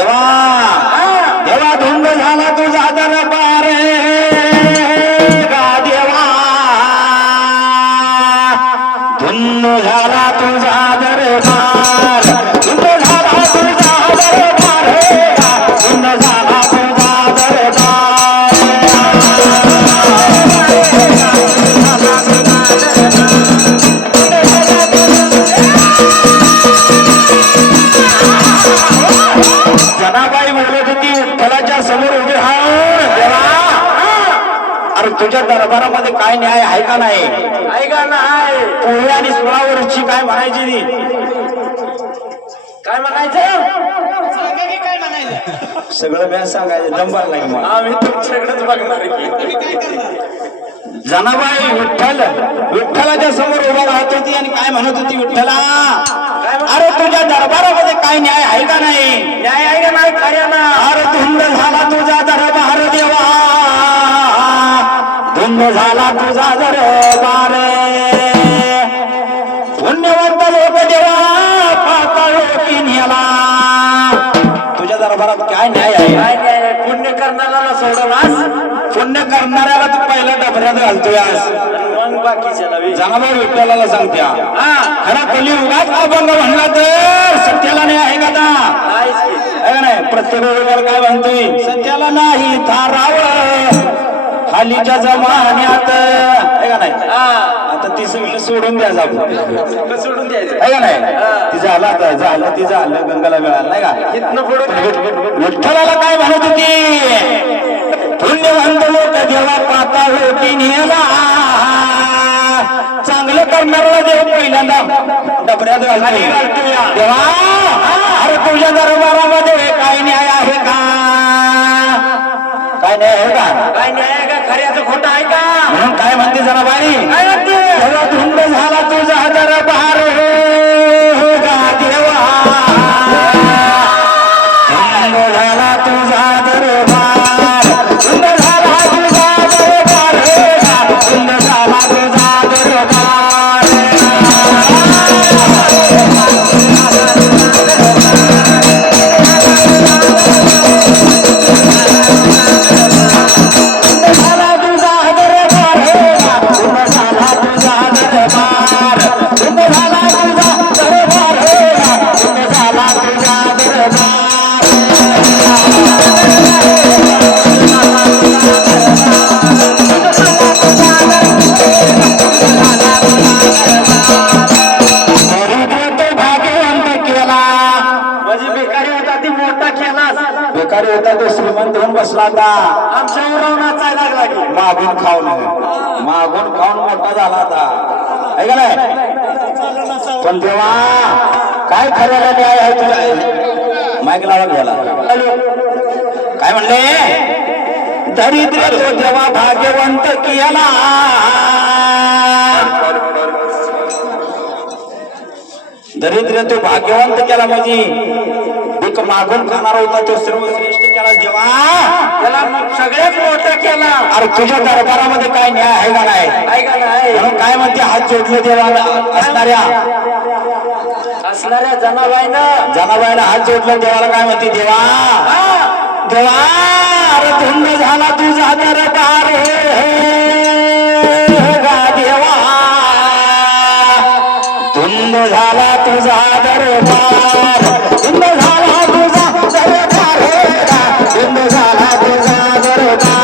देवा देवा धुंद झाला तुझा दरबार गा देवा धुंद झाला तुझा दरबार धुंद झाला तुझा दरबार धुंद झाला तुझा दरबार जनाबाई म्हणत होती विठ्ठलाच्या समोर उभी राहून देवा अरे तुझ्या दरबारामध्ये काय न्याय आहे का नाही आहे का नाही पोळी आणि सोळावरची काय म्हणायची ती काय म्हणायचं सगळं व्यास सांगायचं दंबार नाही मग आम्ही तुमच्याकडेच बघणार जनाबाई विठ्ठलाच्या समोर उभा राहत होती आणि काय म्हणत होती विठ्ठला अरे तुझ्या दरबारामध्ये काय न्याय आहे का नाही न्याय आहे का नाही खऱ्याना अरे धुंद झाला तुझा दरबार देवा धुंद झाला तुझा दरबार पुण्यवंत लोक देवा पाताळ की न्याला तुझ्या दरबारात काय न्याय आहे काय न्याय आहे पुण्य करणाऱ्याला सोडवलास पुण्य करणाऱ्याला तू पहिला डबऱ्यात घालतोय मग बाकीच्या जनाबाई विठ्ठलाला सांगत्या खरा कलियुगात अभंग म्हणला तर सत्याला नाही आहे का नाही प्रत्येक वेळेवर काय म्हणतोय सत्याला नाही थाराव हालीच्या जमान्यात आहे का नाही आता ती सगळं सोडून द्यायचं सोडून द्यायचं आहे का नाही ती झालं ती झालं गंगाला मिळालं नाही का इथनं पुढे विठ्ठलाला काय म्हणत होती पुण्यवंत लोक देवा पाता होती नेला चांगलं करणारा देव पहिल्यांदा डबऱ्यात घालतो देवा अरे तुझ्या दरबारामध्ये काय न्याय आहे का काय न्याय आहे का काय न्याय आहे का खऱ्याचं खोटं आहे का म्हणून काय म्हणते जनाबाई काय म्हणते धुंद झाला तुझा दरबार गा देवा धुंद झाला तुझा दरबार धुंद झाला तुझा दरबार धुंद झाला तुझा दरबार बेकारी होता तो श्रीमंत होऊन बसला होता आमच्यावर नाचायला लागला की मागून खाऊन मोठा झाला होता आहे का नाही पण तेव्हा काय खऱ्याला न्याय आहे तुला माईक लावा घ्यायला काय म्हणले दरिद्र तो तेव्हा भाग्यवंत केला दरिद्र तो भाग्यवंत केला म्हणजे एक मागून खाणारा होता तो सर्वश्रेष्ठ केला देवा त्याला सगळ्यात मोठा केला अरे तुझ्या दरबारामध्ये काय न्याय आहे का नाही म्हणून काय म्हणते हात जोडले देवाला असणाऱ्या जनाबाईनं हात जोडले देवाला काय म्हणते देवा देवा अरे धुंद झाला तुझा दरबार गा देवा धुंद झाला तुझा दरबार धुंद झाला तुझा दरबार धुंद झाला तुझा दरबार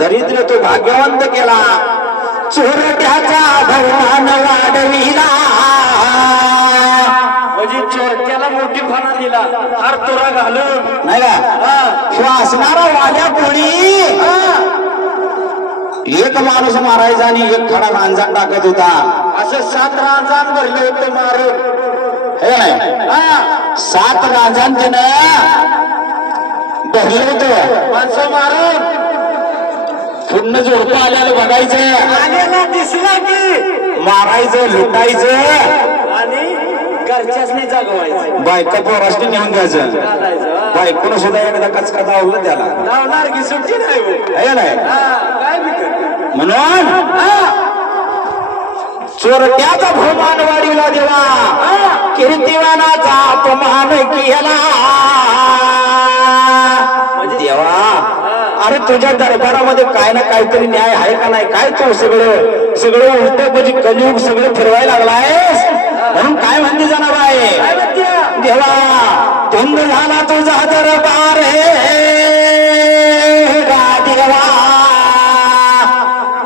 दरिद्र तो भाग्यवंत केला चोरट्याचा बहुमान वाढविला म्हणजे चोरट्याला मोठी फणा दिला हार तुरा घालून नाही का असणारा वाल्या कोणी एक माणूस मारायचा आणि एक खडा रांजण टाकत होता असं 7 रांजण भरले होते मारून हे नाही 7 रांजण त्यानं भरले होते माणसं मारून पुन्हा जोडतो आल्याला बघायचं आल्याला दिसला की मारायचं लुटायचं आणि घरच्याच नाही जागवायचं, बायका पोरासने न्यान द्यायचं, बायकोनं सुद्धा एकदा कचका दावलं त्याला लावणार की सुट्टी नाही होय. आहे का नाही? काय बिकट म्हणून चोरट्याचा भूमान वाढीला देवा, कीर्तिवानाचा अपमान केला देवा. अरे तुझ्या दरबारामध्ये काय ना काहीतरी न्याय आहे का नाही? काय तू सगळं सगळं उलट म्हणजे कलियुग सगळं फिरवायला लागलायस. म्हणून काय म्हणते जनाबाई देवा, धुंद झाला तुझा दरबार देवा,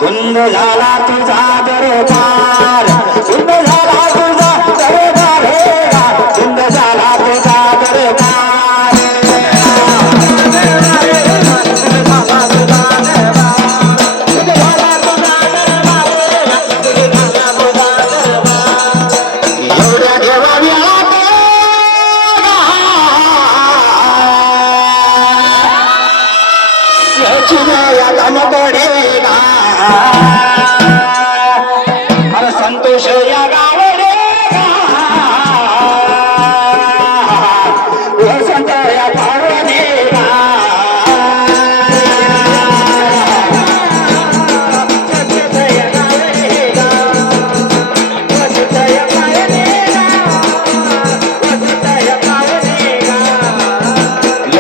धुंद झाला तुझा दरबार, धुंद झाला तुझा दरबार, धुंद झाला तुझा दरबार. संतोष या गावडे वसंत या भावने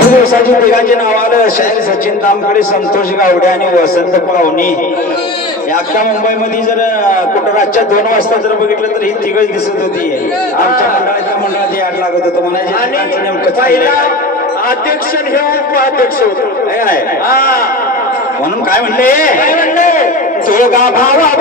दिवसाची तिघांची नाव आलं. शाहीर सचिन तामकडे, संतोष गावडे आणि वसंत पाहुणे. अख्ख्या मुंबईमध्ये जर कुठं रातच्या 2 वाजता जर बघितलं तर ही तिघच दिसत होती. आमच्या मंडळाच्या मंडळात याड लागत होतं म्हणायचे नेमकं पहिला अध्यक्ष हे उपाध्यक्ष होत. म्हणून काय म्हणले, तो गा भावा